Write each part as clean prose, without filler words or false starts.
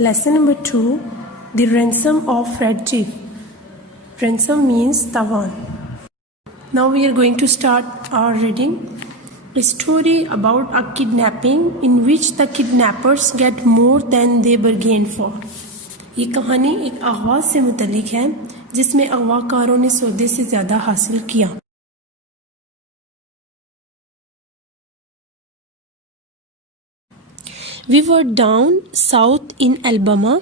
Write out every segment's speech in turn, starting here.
Lesson number 2, the ransom of Red Chief. Ransom means tawan. Now we are going to start our reading. A story about a kidnapping in which the kidnappers get more than they bargained for. ये कहानी एक अगवा से मुतल्लिक है जिसमें अगवाकारों ने सौदे से ज़्यादा हासिल किया. We were down south in Alabama.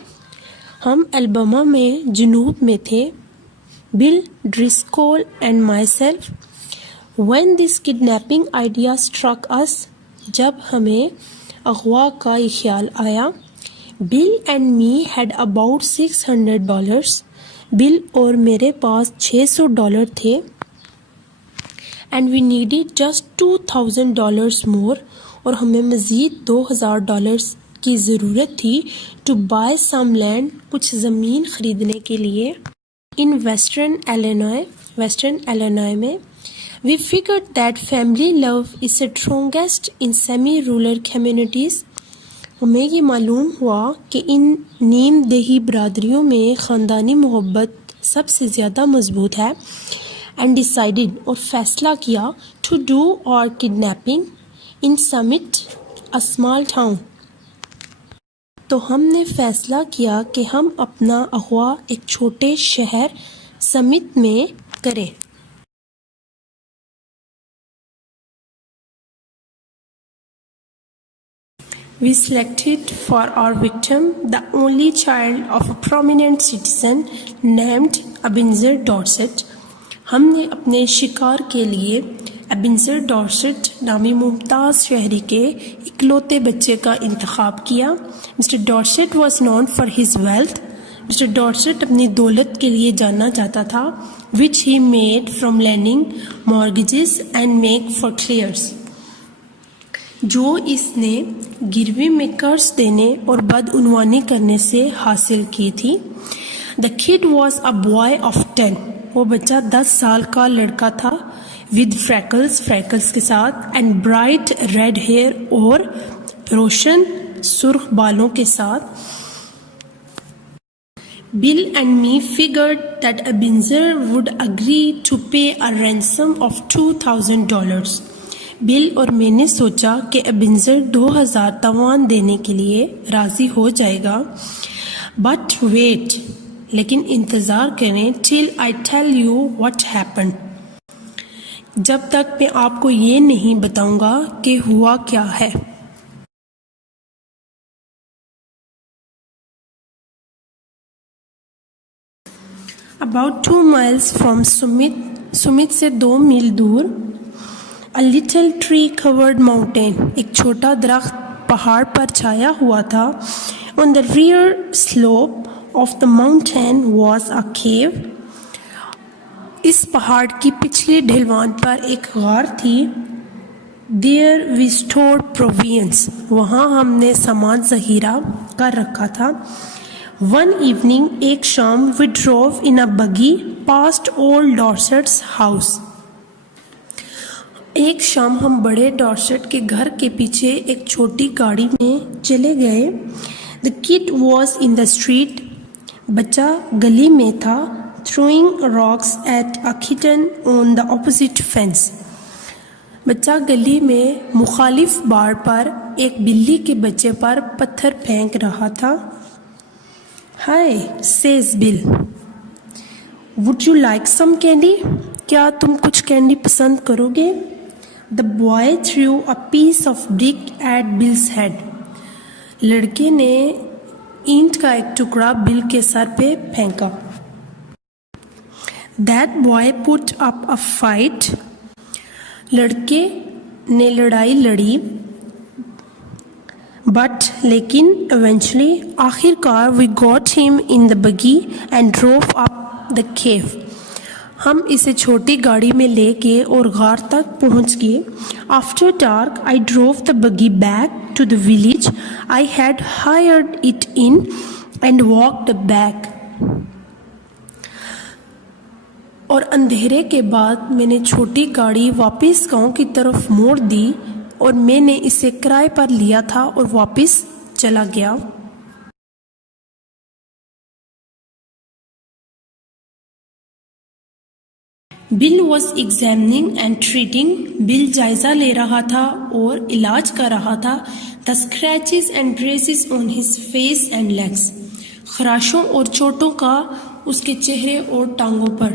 हम अल्बामा में जनूब में थे. Bill Driscoll and myself. When this kidnapping idea struck us, जब हमें अगवा का ये ख्याल आया. Bill and me had about $600. Bill और मेरे पास $600 थे. And we needed just $2,000 more. और हमें मज़ीद $2,000 की ज़रूरत थी टू बाय सम लैंड, कुछ ज़मीन ख़रीदने के लिए. इन वेस्टर्न एलिनॉय में we figured that family love is strongest in semi rural communities. हमें ये मालूम हुआ कि इन नीम देही बरादरियों में ख़ानदानी मोहब्बत सबसे ज़्यादा मजबूत है. एंड डिसाइडेड, और फैसला किया, टू डू और kidnapping in summit, a small town. तो हमने फैसला किया कि हम अपना अगवा एक छोटे शहर समिट में करें. We selected for our victim the only child of a prominent citizen named Ebenezer Dorset. हमने अपने शिकार के लिए एबेनेज़र डॉर्सेट नामी मुमताज़ शहरी के इकलौते बच्चे का इंतखाब किया. Mister Dorset was known for his wealth. Mister Dorset अपनी दौलत के लिए जाना जाता था, which he made from lending mortgages and make foreclosures, जो इसने गिरवी में कर्ज देने और बदउनवानी करने से हासिल की थी. The kid was a boy of 10. वो बच्चा 10 साल का लड़का था. विद फ्रैकल्स के साथ, एंड ब्राइट रेड हेयर, और रोशन सुर्ख बालों के साथ. Bill and me figured that Ebenezer would agree to pay a ransom of $2,000. Bill और मैंने सोचा कि एबेनेज़र 2,000 तवान देने के लिए राज़ी हो जाएगा. बट वेट, लेकिन इंतज़ार करें, till I tell you what happened, जब तक मैं आपको ये नहीं बताऊंगा कि हुआ क्या है. About 2 miles from सुमित से 2 मील दूर, a little tree covered mountain, एक छोटा दरख्त पहाड़ पर छाया हुआ था. On the rear slope of the mountain was a cave. इस पहाड़ की पिछली ढलवान पर एक गार थी. There we stored provisions. वहाँ हमने सामान ज़ख़ीरा कर रखा था. One evening, एक शाम, we drove in a buggy past old Dorset's house. एक शाम हम बड़े डॉर्सेट के घर के पीछे एक छोटी गाड़ी में चले गए. The kid was in the street. बच्चा गली में था. Throwing rocks at a kitten on the opposite fence. बच्चा गली में मुखालिफ बाड़ पर एक बिल्ली के बच्चे पर पत्थर फेंक रहा था. Hi, says Bill. Would you like some candy? क्या तुम कुछ कैंडी पसंद करोगे? The boy threw a piece of brick at Bill's head. लड़के ने ईंट का एक टुकड़ा बिल के सर पे फेंका. That boy put up a fight. लड़के ने लड़ाई लड़ी. But लेकिन eventually, आखिरकार, we got him in the buggy and drove up the cave. हम इसे छोटी गाड़ी में लेके और गार तक पहुंच गए. After dark, I drove the buggy back to the village I had hired it in and walked back. और अंधेरे के बाद मैंने छोटी गाड़ी वापस गांव की तरफ मोड़ दी और मैंने इसे किराए पर लिया था और वापस चला गया. Bill was examining and treating, Bill जायजा ले रहा था और इलाज कर रहा था। The scratches and bruises on his face and legs, खराशों और चोटों का उसके चेहरे और टांगों पर।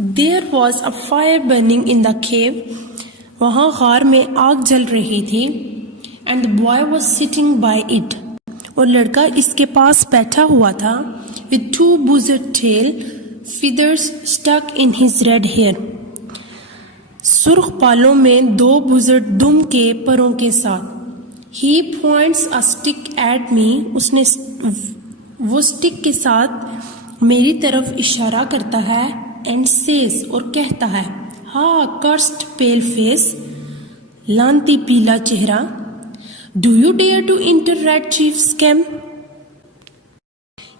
There was a fire burning in the cave, वहाँ गार में आग जल रही थी। And the boy was sitting by it, और लड़का इसके पास बैठा हुआ था। With 2 buzzard tell feathers stuck in his red hair, सुर्ख बालों में 2 बुज़र्ड दुम के परों के साथ। He points a stick at me, उसने वो स्टिक के साथ मेरी तरफ इशारा करता है। And says, और कहता है, हा cursed pale face, लांती पीला चेहरा। Do you dare to enter Red Chief's camp?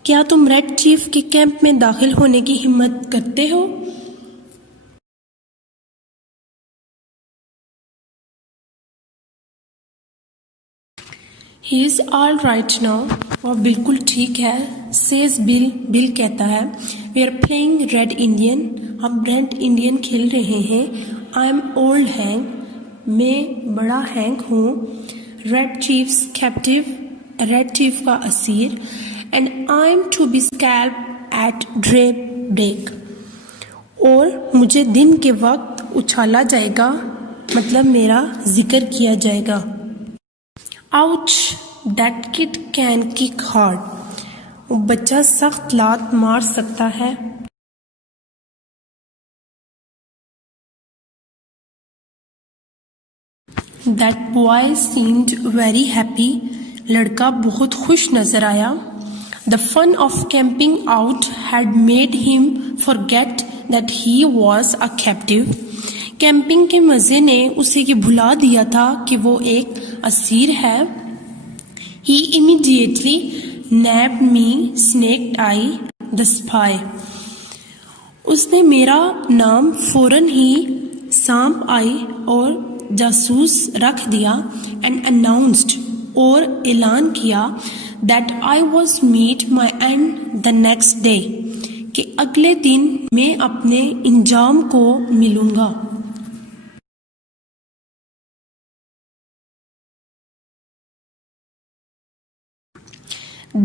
क्या तुम रेड चीफ के कैंप में दाखिल होने की हिम्मत करते हो? He is all right now, वह बिल्कुल ठीक है। Says Bill, बिल कहता है, We are playing Red Indian, हम रेड इंडियन खेल रहे हैं। I am old Hank, मैं बड़ा हैंक हूँ। Red Chief's captive, red chief का Asir. And I am to be scalped at daybreak, और मुझे दिन के वक्त उछाला जाएगा, मतलब मेरा जिक्र किया जाएगा। Ouch, that kid can kick hard, वो बच्चा सख्त लात मार सकता है। That boy seemed very happy, लड़का बहुत खुश नजर आया। The fun of camping out had made him forget that he was a captive. Camping के मजे ने उसे ये भुला दिया था कि वो एक असीर है। He immediately nabbed me, snaked I, the spy. उसने मेरा नाम फौरन ही सांप आई और जासूस रख दिया। And announced, और ऐलान किया, that I was meet my end the next day, कि अगले दिन मैं अपने इंजाम को मिलूंगा।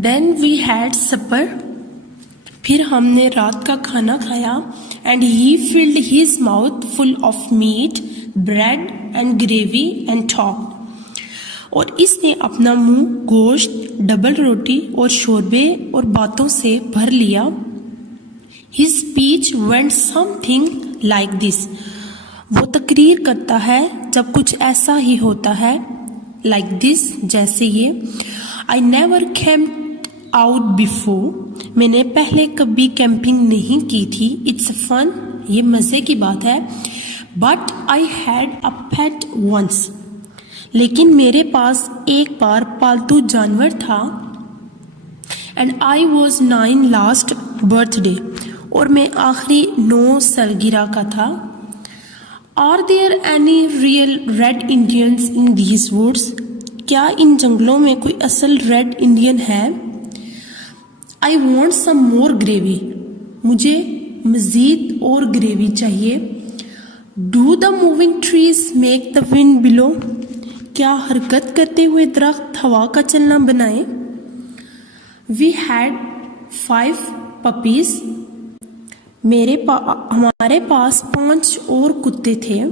Then we had supper, फिर हमने रात का खाना खाया। And he filled his mouth full of meat, bread and gravy and talked, और इसने अपना मुंह गोश्त, डबल रोटी और शोरबे और बातों से भर लिया। His speech went something like this, वो तकरीर करता है जब कुछ ऐसा ही होता है। Like this, जैसे ये। I never camped out before, मैंने पहले कभी कैंपिंग नहीं की थी। It's fun, ये मज़े की बात है। But I had a pet once, लेकिन मेरे पास एक बार पालतू जानवर था। And I was 9 last birthday, और मैं आखिरी 9 सालगिरह का था। Are there any real red Indians in these woods, क्या इन जंगलों में कोई असल रेड इंडियन है? I want some more gravy, मुझे मज़ीद और ग्रेवी चाहिए। Do the moving trees make the wind below, क्या हरकत करते हुए दरख्त हवा का चलना बनाए? वी हैड 5 पपीज, हमारे पास 5 और कुत्ते थे।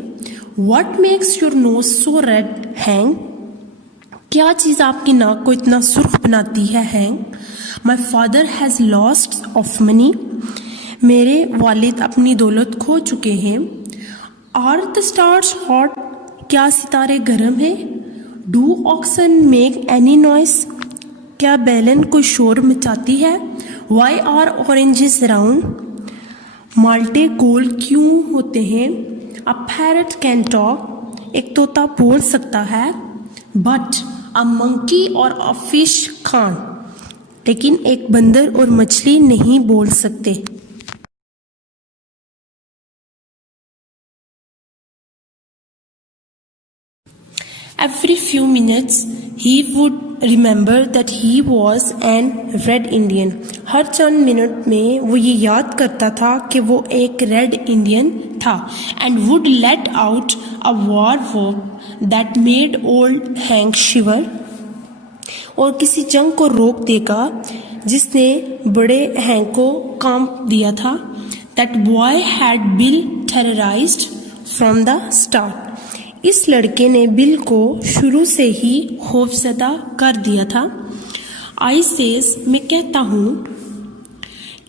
What makes your nose so red hang, क्या चीज़ आपकी नाक को इतना सुर्ख बनाती है hang? My father has lost of money, मेरे वालिद अपनी दौलत खो चुके हैं। आर द स्टार्स हॉट, क्या सितारे गर्म हैं? Do oxen make any noise, क्या बैलन कोई शोर मचाती है? वाई आर ऑरेंजेस राउंड, माल्टे गोल क्यों होते हैं? अ पैरट कैन टॉक, एक तोता बोल सकता है। बट अ मंकी और अ फिश कांट, लेकिन एक बंदर और मछली नहीं बोल सकते। Every few minutes he would remember that he was an Red Indian. Her Chand minute में वो ये याद करता था कि वो एक रेड इंडियन था. And would let out a war whoop that made old Hank shiver. और किसी जंग को रोक देगा जिसने बड़े हैंक को कांप दिया था. That boy had Bill terrorized from the start. इस लड़के ने बिल को शुरू से ही खौफजदा कर दिया था. आई सेज, मैं कहता हूँ,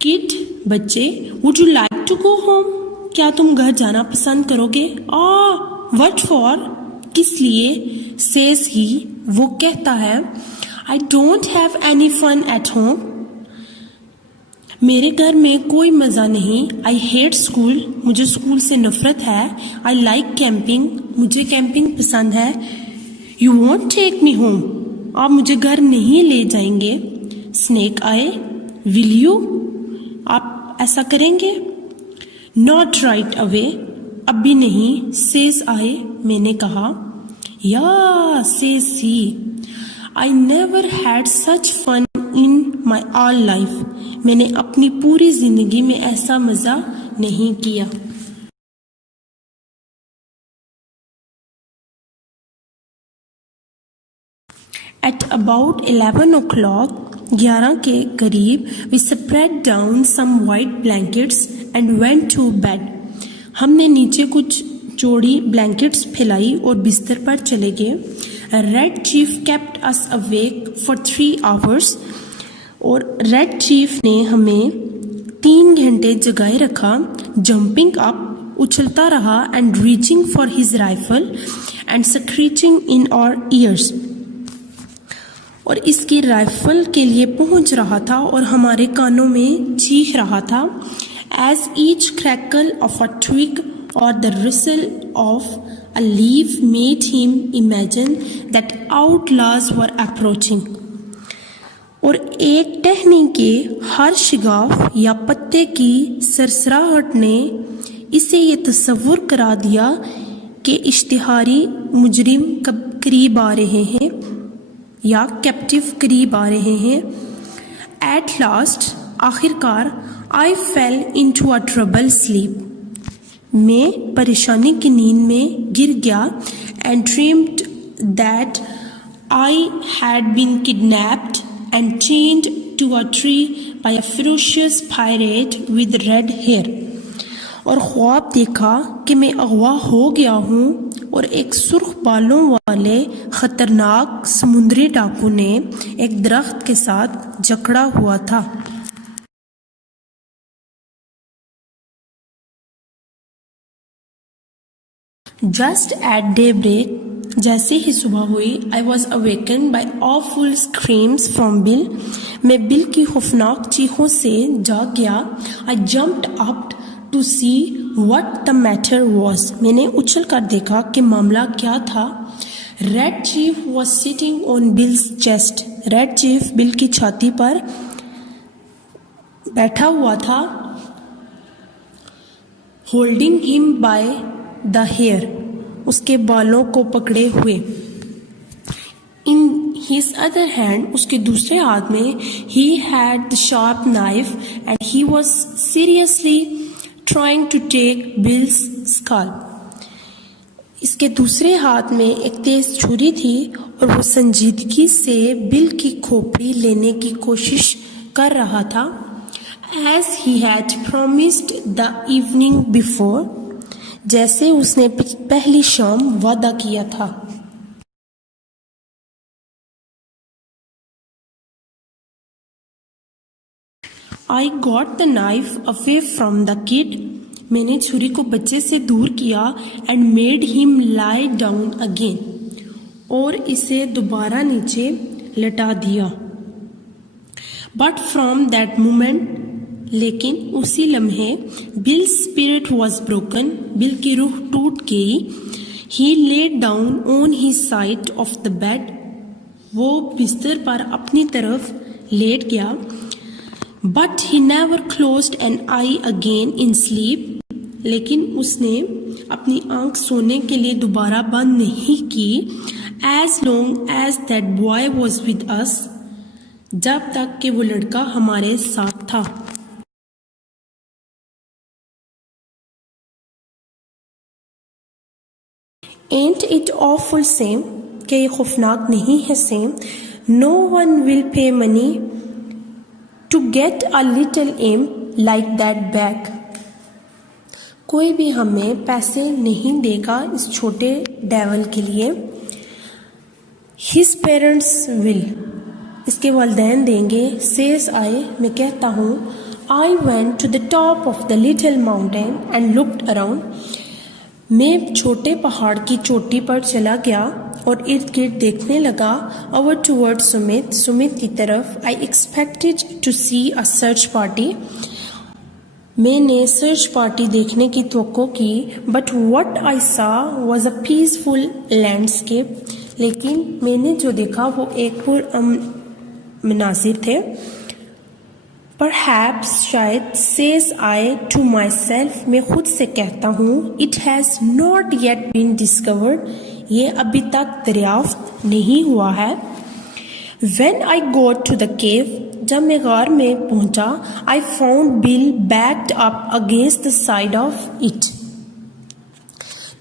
किड, बच्चे, would you like to go home, क्या तुम घर जाना पसंद करोगे? व्हाट फॉर, किस लिए? सेज ही, वो कहता है, I don't have any fun at home, मेरे घर में कोई मज़ा नहीं. आई हेट स्कूल, मुझे स्कूल से नफरत है. आई लाइक कैंपिंग, मुझे कैंपिंग पसंद है. You want take me home, आप मुझे घर नहीं ले जाएंगे. स्नेक आए, विल यू, आप ऐसा करेंगे? नॉट राइट अवे, अभी नहीं. सेज आए, मैंने कहा. Ya, says she, I never had such fun in my all life, मैंने अपनी पूरी जिंदगी में ऐसा मजा नहीं किया. At about 11 o'clock, 11 के करीब, we spread down some white blankets and went to bed. हमने नीचे कुछ चौड़ी ब्लैंकेट्स फैलाई और बिस्तर पर चले गए. Red Chief kept us awake for 3 hours. और रेड चीफ ने हमें 3 घंटे जगाए रखा. जंपिंग अप, उछलता रहा, and reaching for his rifle and screeching in our ears, और इसकी राइफल के लिए पहुंच रहा था और हमारे कानों में चीख रहा था. As each crackle of a twig or the rustle of a leaf made him imagine that outlaws were approaching. और एक टहनी के हर शिगाफ या पत्ते की सरसराहट ने इसे ये तस्वुर करा दिया कि इश्तिहारी मुजरिम कब करीब आ रहे हैं या कैप्टिव करीब आ रहे हैं. एट लास्ट, आखिरकार, I fell into a trouble sleep, मैं परेशानी की नींद में गिर गया. And dreamed that I had been kidnapped and chained to a tree by a ferocious pirate with red hair. और ख्वाब देखा कि मैं अगवा हो गया हूँ और एक सुर्ख बालों वाले खतरनाक समुद्री डाकू ने एक दरख्त के साथ जकड़ा हुआ था. Just at daybreak, जैसे ही सुबह हुई, I was awakened by awful screams from Bill. मैं बिल की खौफनाक चीखों से जाग गया. I jumped up to see what the matter was. मैंने उछल कर देखा कि मामला क्या था. Red Chief was sitting on Bill's chest. Red Chief bill की छाती पर बैठा हुआ था. Holding him by the hair, उसके बालों को पकड़े हुए. इन हिज अदर हैंड, उसके दूसरे हाथ में, he had the sharp knife and he was seriously trying to take Bill's scalp. इसके दूसरे हाथ में एक तेज छुरी थी और वो संजीदगी से बिल की खोपड़ी लेने की कोशिश कर रहा था. As he had promised the evening before, जैसे उसने पहली शाम वादा किया था. I got the knife away from the kid. मैंने छुरी को बच्चे से दूर किया. And made him lie down again. और इसे दोबारा नीचे लटा दिया. But from that moment, लेकिन उसी लम्हे, Bill's spirit was broken. Bill की रूह टूट गई. He laid down on his side of the bed. वो बिस्तर पर अपनी तरफ लेट गया. But he never closed an eye again in sleep. लेकिन उसने अपनी आंख सोने के लिए दोबारा बंद नहीं की. as long as that boy was with us, जब तक कि वो लड़का हमारे साथ था। Ain't it awful same? क्या ये खौफनाक नहीं है same? No one will pay money to get a little aim like that back. कोई भी हमें पैसे नहीं देगा इस छोटे डेवल के लिए। His parents will, इसके वालिदैन देंगे। Says I, मैं कहता हूँ। I went to the top of the little mountain and looked around. मैं छोटे पहाड़ की चोटी पर चला गया और इर्द गिर्द देखने लगा। Over towards सुमित, सुमित की तरफ। I expected to see a search party. मैंने सर्च पार्टी देखने की तवक्को की। बट वट आई सा वॉज अ पीसफुल लैंडस्केप, लेकिन मैंने जो देखा वो एक मनाजिर थे। परहैप्स शायद, says I to myself, मैं खुद से कहता हूँ। It has not yet been discovered, ये अभी तक दरियाफ्त नहीं हुआ है। When I got to the cave, जब मैं गार में पहुंचा, I found Bill backed up against the side of it.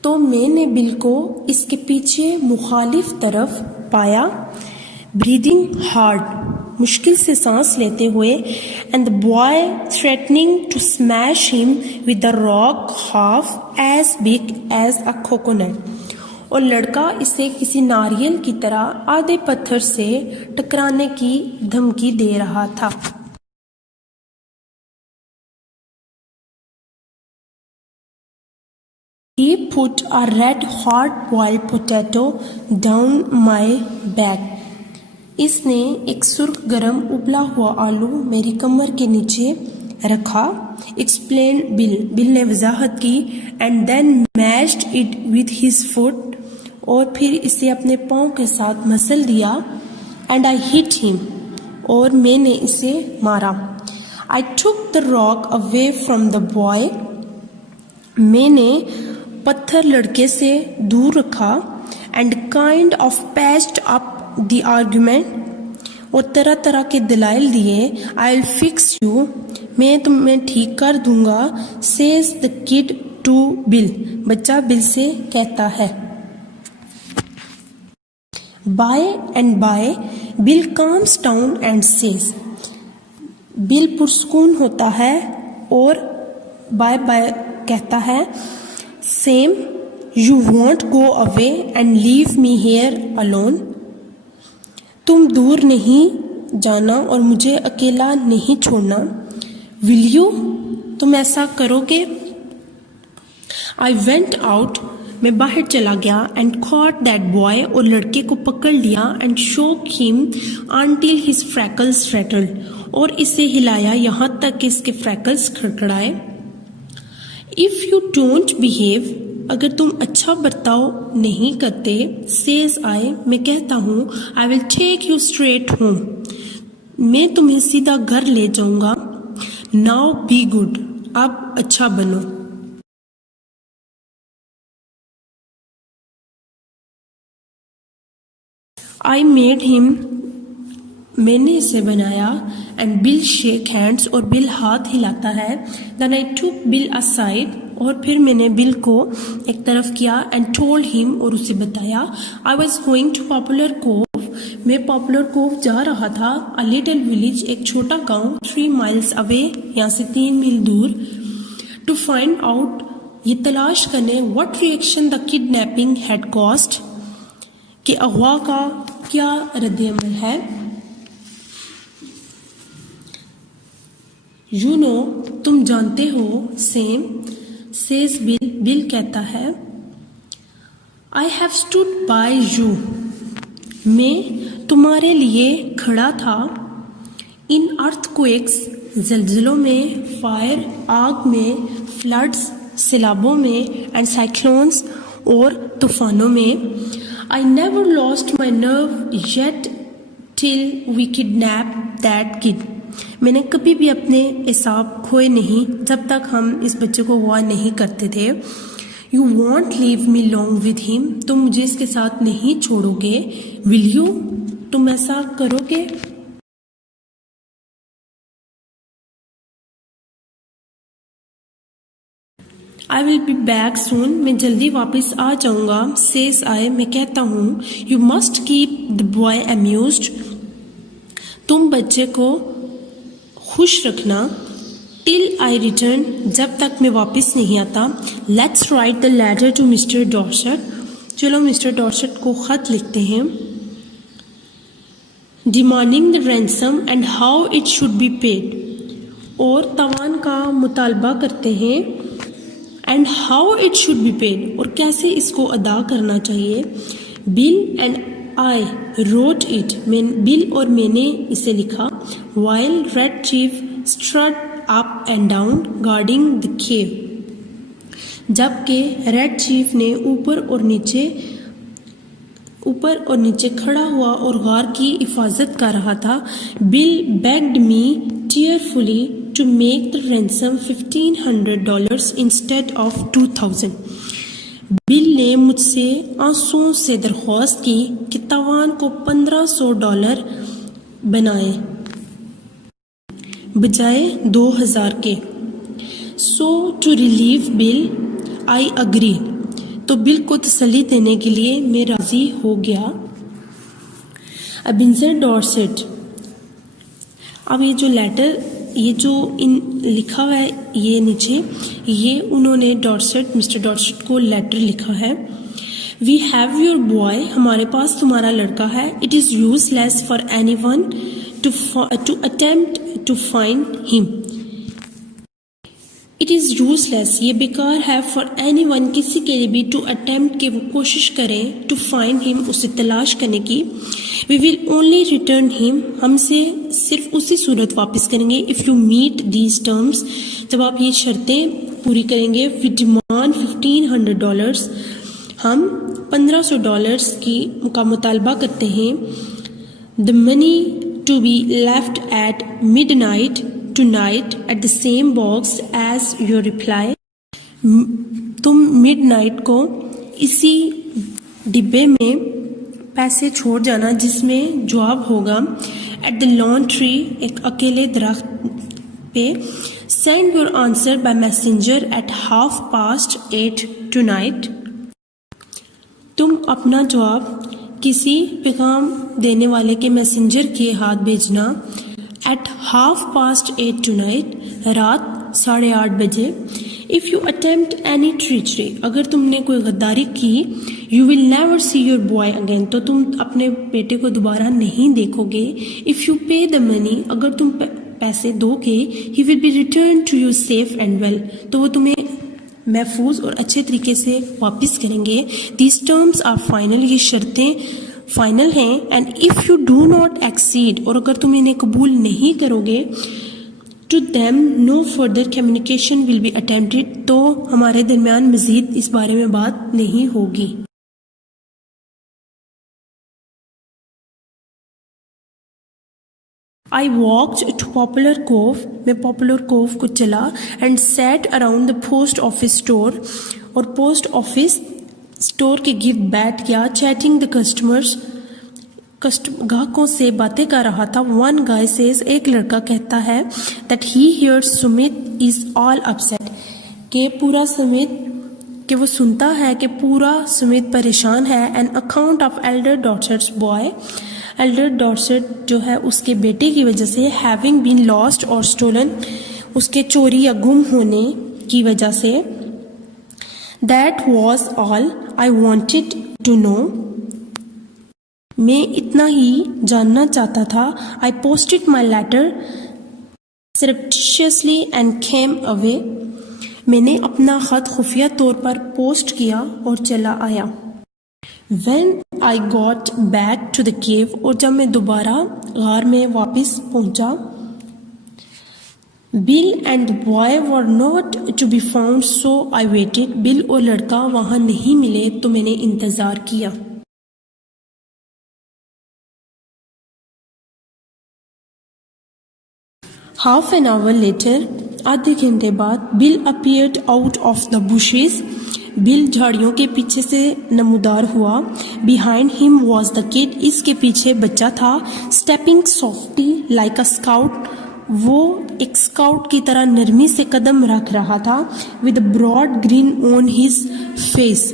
तो मैंने बिल को इसके पीछे मुखालिफ तरफ पाया। Breathing hard, मुश्किल से सांस लेते हुए। And the boy threatening to smash him with the rock half as big as a coconut. और लड़का इसे किसी नारियल की तरह आधे पत्थर से टकराने की धमकी दे रहा था। He put a red hard-boiled potato down my back. इसने एक सुर्ख गरम उबला हुआ आलू मेरी कमर के नीचे रखा। Explained Bill, बिल ने वजाहत की। And then mashed it with his foot, और फिर इसे अपने पाँव के साथ मसल दिया। And I hit him, और मैंने इसे मारा। I took the rock away from the boy, मैंने पत्थर लड़के से दूर रखा। And kind of patched up the argument, और तरह तरह के दलाइल दिए। I'll fix you, मैं तुम्हें ठीक कर दूंगा। Says the kid to Bill, बच्चा बिल से कहता है। By and by, Bill calms down and says, Bill पुरस्कून होता है और बाय बाय कहता है। Same, you won't go away and leave me here alone. तुम दूर नहीं जाना और मुझे अकेला नहीं छोड़ना। Will you, तुम ऐसा करोगे? I went out, मैं बाहर चला गया। And caught that boy, और लड़के को पकड़ लिया। And shook him until his freckles rattled, और इसे हिलाया यहाँ तक कि इसके freckles खड़खड़ाए। If you don't behave, अगर तुम अच्छा बर्ताव नहीं करते, says I, मैं कहता हूँ, I will take you straight home, मैं तुम्हें सीधा घर ले जाऊंगा। Now be good, अब अच्छा बनो। I made him, मैंने इसे बनाया। And Bill shake hands, और बिल हाथ हिलाता है। Then I took Bill aside, और फिर मैंने बिल को एक तरफ किया। And told him, और उसे बताया। I was going to Poplar Cove, मैं पॉपुलर कोव जा रहा था। A little village, एक छोटा गांव, 3 miles away, यहाँ से 3 मील दूर। To find out, ये तलाश करने, what reaction the kidnapping had caused, कि अगवा का क्या रद्द-ए-अमल है। You know, तुम जानते हो। Same, says Bill, बिल कहता है। I have stood by you, मैं तुम्हारे लिए खड़ा था। In earthquakes, ज़लज़लों में, fire, आग में, floods, सैलाबों में, and cyclones, और तूफानों में। I never lost my nerve yet till we kidnapped that kid. मैंने कभी भी अपने एसाब खोए नहीं जब तक हम इस बच्चे को अगवा नहीं करते थे। You won't leave me long with him. तुम मुझे इसके साथ नहीं छोड़ोगे. Will you? तुम ऐसा करोगे? I will be back soon. मैं जल्दी वापस आ जाऊंगा. Says I. मैं कहता हूँ. You must keep the boy amused. तुम बच्चे को खुश रखना. Till I return. जब तक मैं वापस नहीं आता. Let's write the letter to Mr. Dorset. चलो मिस्टर डॉर्सेट को खत लिखते हैं. Demanding the ransom and how it should be paid. और तवान का मुतालबा करते हैं. And how it should be paid. और कैसे इसको अदा करना चाहिए. Bill and I wrote it. Bill और मैंने इसे लिखा. While Red Chief strutted up and down guarding the cave. जबकि रेड चीफ ने ऊपर और नीचे खड़ा हुआ और गार की हिफाजत कर रहा था. Bill begged me tearfully to make the ransom $1,500 instead of 2,000. Bill ने मुझसे आंसुओं से दरख्वास्त की कि तवान को $1,500 बनाए बजाय 2,000 के. So to relieve Bill, I agree. तो बिल को तसल्ली देने के लिए मैं राजी हो गया. Ebenezer Dorset. अब ये जो लेटर, ये जो लिखा हुआ है ये नीचे, ये उन्होंने मिस्टर डॉर्सेट को लेटर लिखा है. We have your boy. हमारे पास तुम्हारा लड़का है. It is useless for anyone to attempt to find him. It is useless, ये बेकार है. फॉर एनीवन, किसी के लिए भी. टू अटेम्प्ट, के वो कोशिश करें. टू फाइंड हिम, उसे तलाश करने की. We will only return him, हमसे सिर्फ उसी सूरत वापस करेंगे. If you meet these terms, जब आप ये शर्तें पूरी करेंगे. वी डिमांड $1,500, हम $1,500 का मुतालबा करते हैं. The money to be left at midnight tonight at the same box as your reply. तुम midnight को इसी डिब्बे में पैसे छोड़ जाना जिसमें जवाब होगा. At the lawn tree, एक अकेले दरख्त पे. Send your answer by messenger at 8:30 tonight. तुम अपना जवाब किसी पैगाम देने वाले के मैसेंजर के हाथ भेजना. At 8:30 tonight, रात 8:30 बजे. If you attempt any treachery, अगर तुमने कोई गद्दारी की. You will never see your boy again, तो तुम अपने बेटे को दोबारा नहीं देखोगे. If you pay the money, अगर तुम पैसे दोगे. He will be returned to you safe and well, तो वो तुम्हें महफूज और अच्छे तरीके से वापस करेंगे. These terms are final, ये शर्तें फाइनल हैं. And if you do not accede, और अगर तुम इन्हें कबूल नहीं करोगे. To them no further communication will be attempted, तो हमारे दरमियान मजीद इस बारे में बात नहीं होगी. I walked to Poplar Cove. मैं पॉपुलर कोव को चला. And sat around the post office store, और पोस्ट ऑफिस स्टोर के गिर्द बैठ गया. चैटिंग द कस्टमर्स, ग्राहकों से बातें कर रहा था. वन गाय सेज, एक लड़का कहता है. That he hears Sumit is all upset, कि पूरा सुमित, कि वो सुनता है कि पूरा सुमित परेशान है. An account of elder Dorset's boy, elder Dorset जो है उसके बेटे की वजह से. Having been lost or stolen, उसके चोरी या गुम होने की वजह से. That was all I wanted to know, मैं इतना ही जानना चाहता था. I posted my letter surreptitiously and came away, मैंने अपना खत खुफिया तौर पर पोस्ट किया और चला आया. When I got back to the cave, और जब मैं दोबारा गार में वापस पहुंचा. Bill and the boy were not to be found, so I waited. Bill और लड़का वहां नहीं मिले तो मैंने इंतजार किया. Half an hour later, आधे घंटे बाद, Bill appeared out of the bushes. Bill झाड़ियों के पीछे से नमूदार हुआ। Behind him was the kid, इसके पीछे बच्चा था। स्टेपिंग सॉफ्टली लाइक अ स्काउट, वो एक स्काउट की तरह नरमी से कदम रख रहा था। With broad grin on his face,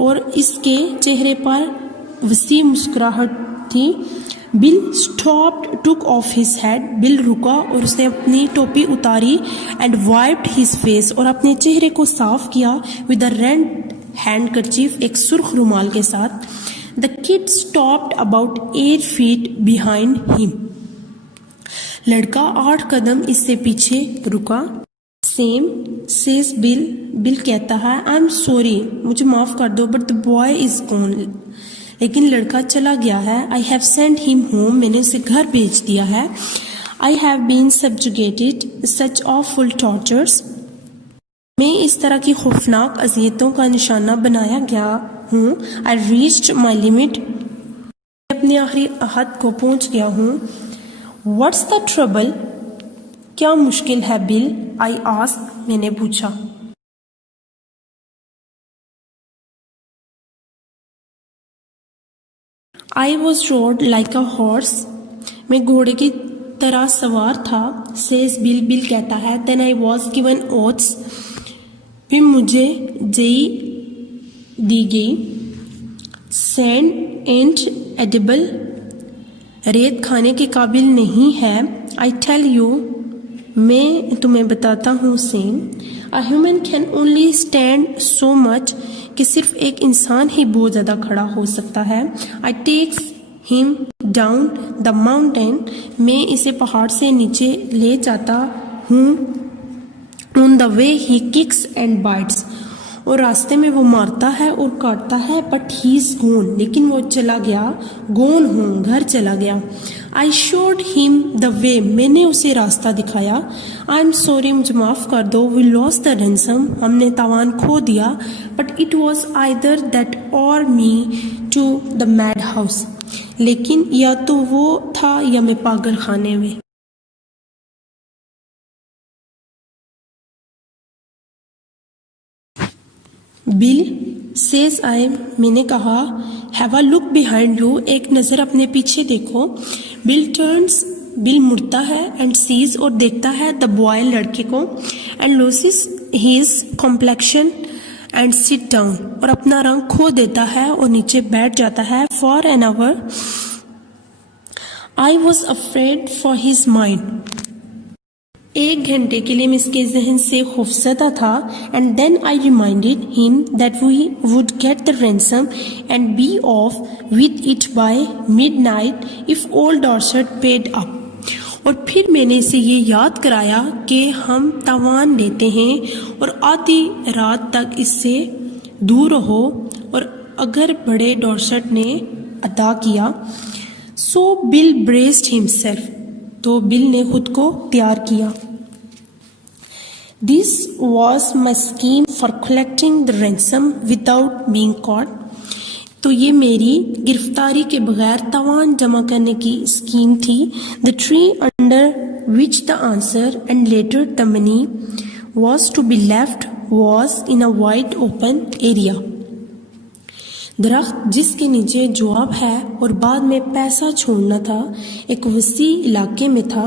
और इसके चेहरे पर वसी मुस्कुराहट थी। Bill stopped, took off his head, Bill रुका और उसने अपनी टोपी उतारी। एंड वाइप्ड हिज फेस, और अपने चेहरे को साफ किया। विद अ रेड हैंडकरचीफ, एक सुर्ख रुमाल के साथ। The kid stopped about 8 feet behind him, लड़का 8 कदम इससे पीछे रुका। सेम सेज बिल, बिल कहता है आई एम सॉरी, मुझे माफ कर दो, but the boy is gone, लेकिन लड़का चला गया है। I have sent him home, मैंने उसे घर भेज दिया है। I have been subjugated such awful tortures, मैं इस तरह की खौफनाक अजियतों का निशाना बनाया गया हूँ। आई रीच्ड माई लिमिट, मैं अपने आखिरी हद को पहुँच गया हूँ। व्हाट्स द ट्रबल, क्या मुश्किल है बिल? आई आस्क्ड, मैंने पूछा। I was rode like a horse, मैं घोड़े की तरह सवार था। says बिल, बिल कहता है। then I was given oaths, फिर मुझे जई दी गई। sand ain't edible, रेत खाने के काबिल नहीं है। I tell you, मैं तुम्हें बताता हूँ। Same a human can only stand so much, कि सिर्फ एक इंसान ही बहुत ज़्यादा खड़ा हो सकता है। I takes him down the mountain, मैं इसे पहाड़ से नीचे ले जाता हूँ। On the way he kicks and bites, और रास्ते में वो मारता है और काटता है। बट ही इज गोन, लेकिन वो चला गया। गोन हूँ, घर चला गया। I showed him the way, मैंने उसे रास्ता दिखाया। आई एम सॉरी, मुझे माफ़ कर दो। वी लॉस्ट द रैंसम, हमने तावान खो दिया। But it was either that or me to the mad house, लेकिन या तो वो था या मैं पागल खाने में। बिल सेज आई, मैंने कहा। Have a look behind you, एक नज़र अपने पीछे देखो। बिल टर्न्स, बिल मुड़ता है। एंड सीज, और देखता है। द बॉय, लड़के को। And loses his complexion and sit down, और अपना रंग खो देता है और नीचे बैठ जाता है। For an hour I was afraid for his mind, 1 घंटे के लिए मैं इसके जहन से खौफजदा था। And then I reminded him that we would get the ransom and be off with it by midnight if all Dorset paid up, और फिर मैंने इसे ये याद कराया कि हम तावान लेते हैं और आधी रात तक इससे दूर रहो, और अगर बड़े डॉर्सेट ने अदा किया। सो बिल ब्रेस्ड हिमसेल्फ, तो बिल ने खुद को तैयार किया। This was my scheme for collecting the ransom without being caught, तो ये मेरी गिरफ्तारी के बगैर तावान जमा करने की स्कीम थी। The tree under which the answer and later the money was to be left was in a wide open area, दरख्त जिसके नीचे जवाब है और बाद में पैसा छोड़ना था, एक वसी इलाके में था।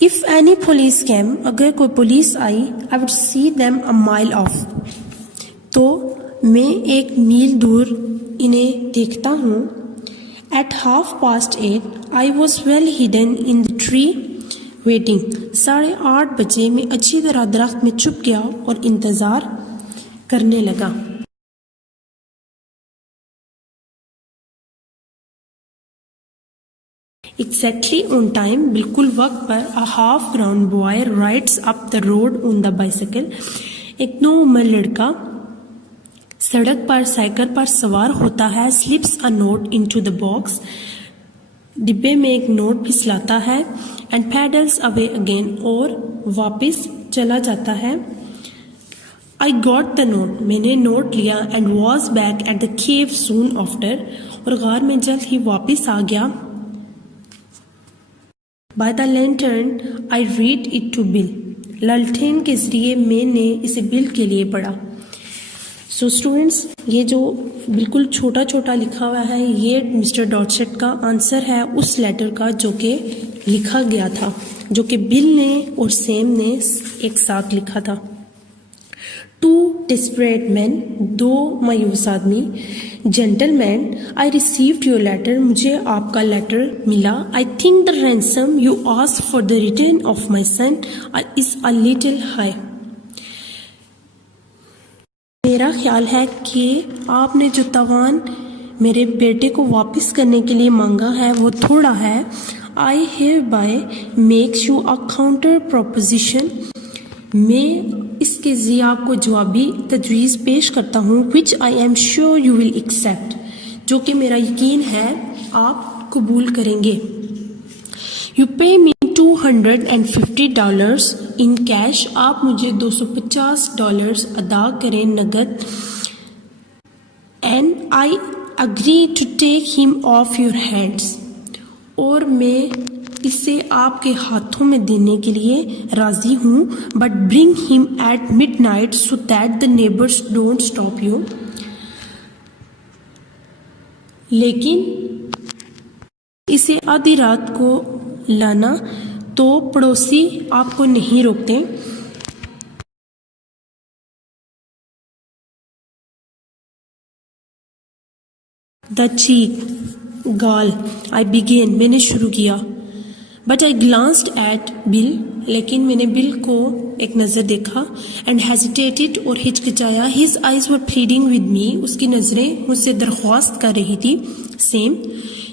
इफ एनी पुलिस कैम, अगर कोई पुलिस आई, I would see them a mile off, तो मैं 1 मील दूर इन्हें देखता हूँ। At 8:30 I was well hidden in the tree waiting, 8:30 बजे मैं अच्छी तरह दरख्त में छुप गया और इंतज़ार करने लगा। Exactly on time, बिल्कुल वक्त पर, a half grown boy rides up the road on the bicycle, एक नो उम्र लड़का सड़क पर साइकिल पर सवार होता है। slips a note into the box, डिब्बे में एक नोट फिसलाता है। and pedals away again, और वापस चला जाता है। I got the note, मैंने नोट लिया। and was back at the cave soon after, और गार में जल्द ही वापस आ गया। By the lantern, I read it to Bill, लालटेन के जरिए मैंने इसे बिल के लिए पढ़ा। सो स्टूडेंट्स, ये जो बिल्कुल छोटा छोटा लिखा हुआ है, ये मिस्टर डॉर्सेट का आंसर है उस लेटर का जो कि लिखा गया था, जो कि बिल ने और सैम ने एक साथ लिखा था। टू डिस्परेट मैन, दो मायूस आदमी। Gentleman, I received your letter, मुझे आपका लेटर मिला। I think the ransom you asked for the return of my son is a little high. मेरा ख्याल है कि आपने जो तवान मेरे बेटे को वापस करने के लिए मांगा है वो थोड़ा है। I hereby makes you a counter proposition, मैं इसके ज़रिए आपको जवाबी तजवीज़ पेश करता हूँ, which I am sure you will accept, जो कि मेरा यकीन है आप कबूल करेंगे। यू पे मी $250 इन कैश, आप मुझे $250 अदा करें नगद। And I agree to take him off your hands, और मैं इसे आपके हाथों में देने के लिए राजी हूँ। But bring him at midnight so that the neighbours don't stop you, लेकिन इसे आधी रात को लाना तो पड़ोसी आपको नहीं रोकते। द चीक, गाल। आई बिगेन, मैंने शुरू किया। But I glanced at Bill, लेकिन मैंने बिल को एक नज़र देखा। एंड हेजिटेटेड, और हिचकिचाया। His eyes were pleading with me, उसकी नज़रें मुझसे दरख्वास्त कर रही थी। सेम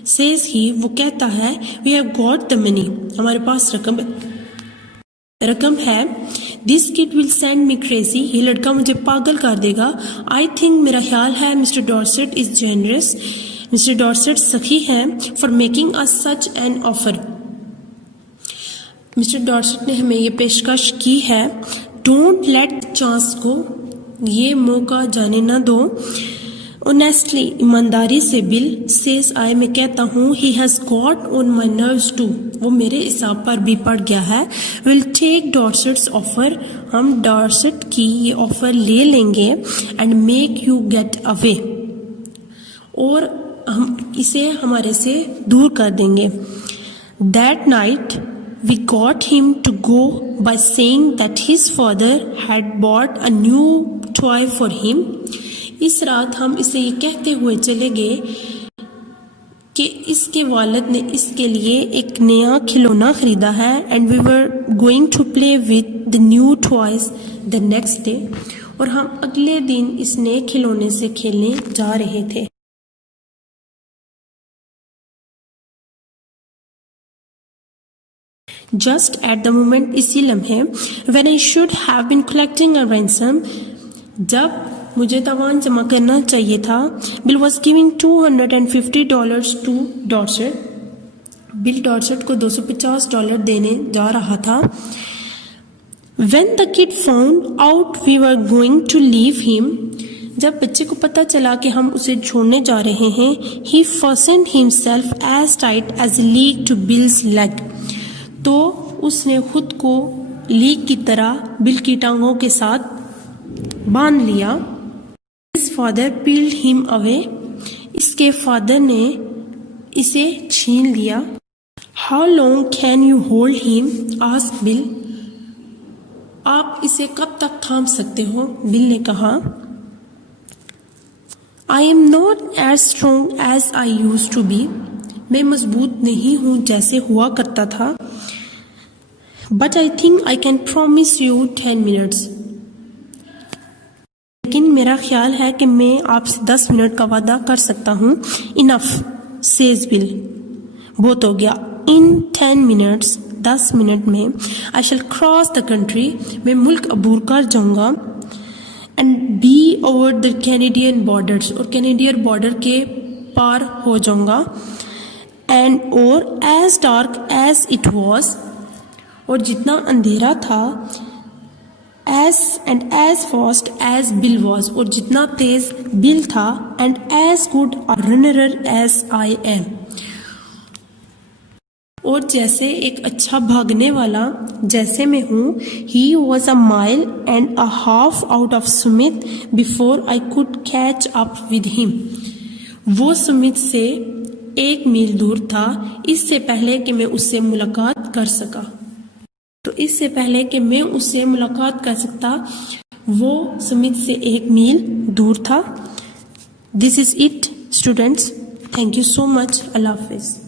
सेज ही, वो कहता है, we have got the money, हमारे पास रकम है। This kid will send me crazy, ये लड़का मुझे पागल कर देगा। आई थिंक, मेरा ख्याल है, mister Dorset is generous, mister Dorset सखी हैं, for making us such an offer, mister Dorset ने हमें ये पेशकश की है। डोंट लेट चांस गो, ये मौका जाने ना दो। ऑनेस्टली, ईमानदारी से। बिल सेज आई, मैं कहता हूँ, he has got on my nerves too, वो मेरे हिसाब पर भी पड़ गया है। विल टेक डॉर्सेट्स ऑफर, हम डॉर्सेट की ये ऑफर ले लेंगे। And make you get away, और हम इसे हमारे से दूर कर देंगे। That night we got him to go by saying that his father had bought a new toy for him. इस रात हम इसे ये कहते हुए चले गए कि इसके वालिद ने इसके लिए एक नया खिलौना खरीदा है। And we were going to play with the new toys the next day, और हम अगले दिन इस नए खिलौने से खेलने जा रहे थे। Just at the moment, इसी लम्हे, when I should have been collecting a ransom, जब मुझे तवान जमा करना चाहिए था, Bill was giving $250 to Dorset, bill Dorset को $250 देने जा रहा था। When the kid found out we were going to leave him, जब बच्चे को पता चला कि हम उसे छोड़ने जा रहे हैं, he fastened himself as tight as a league to Bill's leg, तो उसने खुद को लीक की तरह बिल की टांगों के साथ बांध लिया। His father peeled him away, इसके फादर ने इसे छीन लिया। How long can you hold him? asked Bill, आप इसे कब तक थाम सकते हो? बिल ने कहा। I am not as strong as I used to be, मैं मजबूत नहीं हूँ जैसे हुआ करता था। But I think I can promise you 10 minutes, लेकिन मेरा ख्याल है कि मैं आपसे 10 मिनट का वादा कर सकता हूँ। Enough, says Bill, बहुत हो गया। In 10 minutes, 10 मिनट में, I shall cross the country, मैं मुल्क अबूर कर जाऊँगा। And be over the Canadian borders, और कैनेडियन बॉर्डर के पार हो जाऊँगा। And or as dark as it was, और जितना अंधेरा था, as and as fast as Bill was, और जितना तेज बिल था, and as good a runner as I am, और जैसे एक अच्छा भागने वाला जैसे मैं हूँ, he was a mile and a half out of Sumit before I could catch up with him. वो सुमित से 1 मील दूर था, इससे पहले कि मैं उससे मुलाकात कर सका। तो इससे पहले कि मैं उससे मुलाकात कर सकता, वो सुमित से 1 मील दूर था। This is it students, thank you so much, Allah Hafiz.